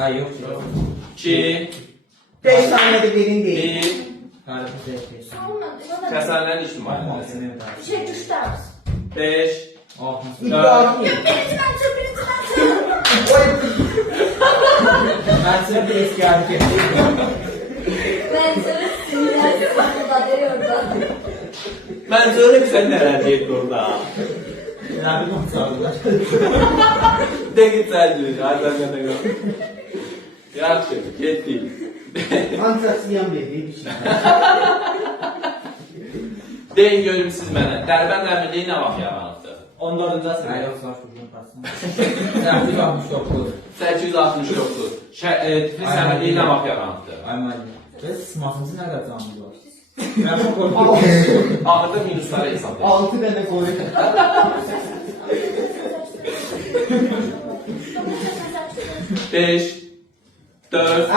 Ha yok. 2, 5 saniyede birini değil. 1. Tarifı seçti. Kəsərlərin ictimai nümunəsi. Şey düşdər. 5, İddia değil. Ben size bir eski hareket edeyim. Ben sana sinirler da diyordu. Mən görürüm sən nələr deyir orada. Yani bu sağlıklar. De git sən deyir, Azərbaycanda yox. Yaxşı, getdik. Antraksiyan dediği bir şey. Deyin görüm siz mənə, Dərbənd Əmirliyi nə vaxt yaranıbdır? 14. asır. Hayır, savaş kurduğun baksana. 869. 869. Tiflis Əmirliyi nə vaxt yaranıbdır? Ay müəllim. Bəs sınavınızı nerede canlı var? Ben çok korkuyorum. Ağırda minusları hesablayın. 6 tane koyun. 5, 4,